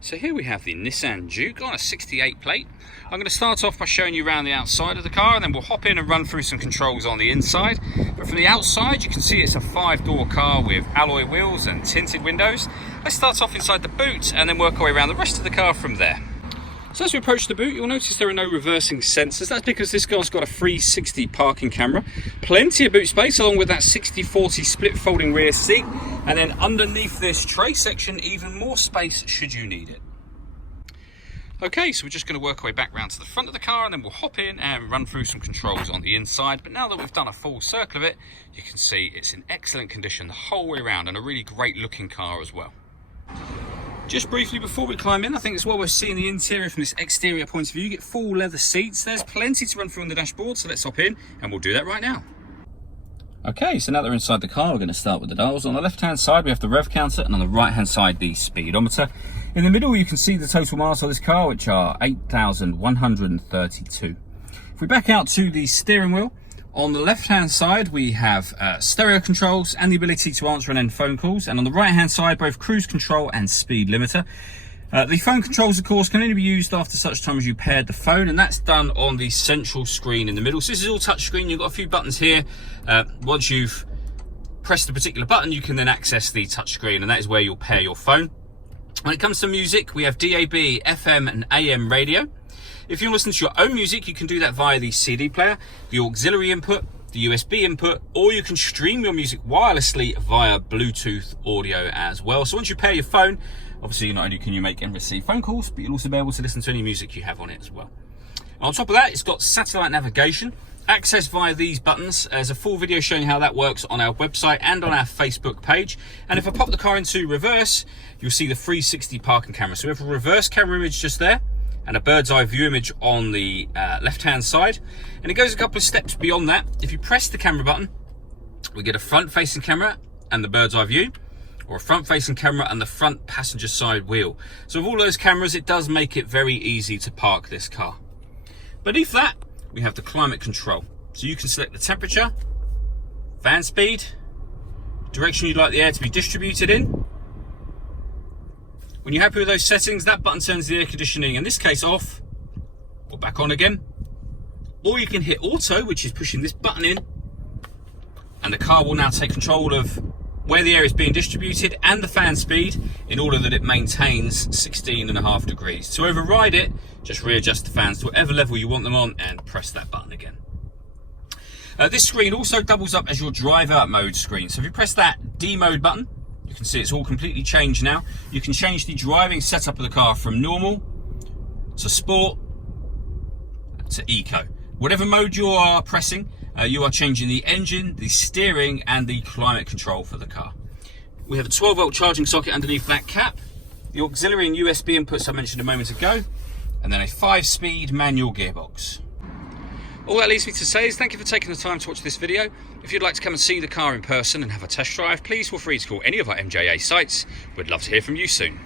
So here we have the Nissan Juke on a 68 plate. I'm going to start off by showing you around the outside of the car, and then we'll hop in and run through some controls on the inside. But from the outside you can see it's a 5-door car with alloy wheels and tinted windows. Let's start off inside the boot and then work our way around the rest of the car from there. So as we approach the boot, you'll notice there are no reversing sensors. That's because this car's got a 360 parking camera. Plenty of boot space along with that 60/40 split folding rear seat. And then underneath this tray section, even more space should you need it. Okay, so we're just going to work our way back round to the front of the car and then we'll hop in and run through some controls on the inside. But now that we've done a full circle of it, you can see it's in excellent condition the whole way around and a really great looking car as well. Just briefly before we climb in, I think it's well worth seeing the interior from this exterior point of view. You get full leather seats. There's plenty to run through on the dashboard, so let's hop in and we'll do that right now. Okay, so now that we're inside the car, we're going to start with the dials. On the left-hand side, we have the rev counter, and on the right-hand side, the speedometer. In the middle, you can see the total miles on this car, which are 8,132. If we back out to the steering wheel, on the left-hand side, we have stereo controls and the ability to answer and end phone calls. And on the right-hand side, both cruise control and speed limiter. The phone controls, of course, can only be used after such time as you paired the phone, and that's done on the central screen in the middle. So this is all touch screen. You've got a few buttons here. Once you've pressed a particular button, you can then access the touch screen, and that is where you'll pair your phone. When it comes to music, we have DAB, FM, and AM radio. If you want to listen to your own music, you can do that via the CD player, the auxiliary input, the USB input, or you can stream your music wirelessly via Bluetooth audio as well. So once you pair your phone, obviously not only can you make and receive phone calls, but you'll also be able to listen to any music you have on it as well. On top of that, it's got satellite navigation, access via these buttons. There's a full video showing how that works on our website and on our Facebook page. And if I pop the car into reverse, you'll see the 360 parking camera. So we have a reverse camera image just there, and a bird's eye view image on the left-hand side. And it goes a couple of steps beyond that. If you press the camera button, we get a front-facing camera and the bird's eye view, or a front-facing camera and the front passenger side wheel. So with all those cameras, it does make it very easy to park this car. Beneath that, we have the climate control. So you can select the temperature, fan speed, direction you'd like the air to be distributed in. When you're happy with those settings, that button turns the air conditioning, in this case, off or back on again. Or you can hit auto, which is pushing this button in, and the car will now take control of where the air is being distributed and the fan speed in order that it maintains 16.5 degrees. To override it, just readjust the fans to whatever level you want them on and press that button again. This screen also doubles up as your driver mode screen. So if you press that D mode button, you can see it's all completely changed now. You can change the driving setup of the car from normal to sport to eco. Whatever mode you are pressing, you are changing the engine, the steering, and the climate control for the car. We have a 12-volt charging socket underneath that cap, the auxiliary and USB inputs I mentioned a moment ago, and then a 5-speed manual gearbox. All that leaves me to say is thank you for taking the time to watch this video. If you'd like to come and see the car in person and have a test drive, please feel free to call any of our MJA sites. We'd love to hear from you soon.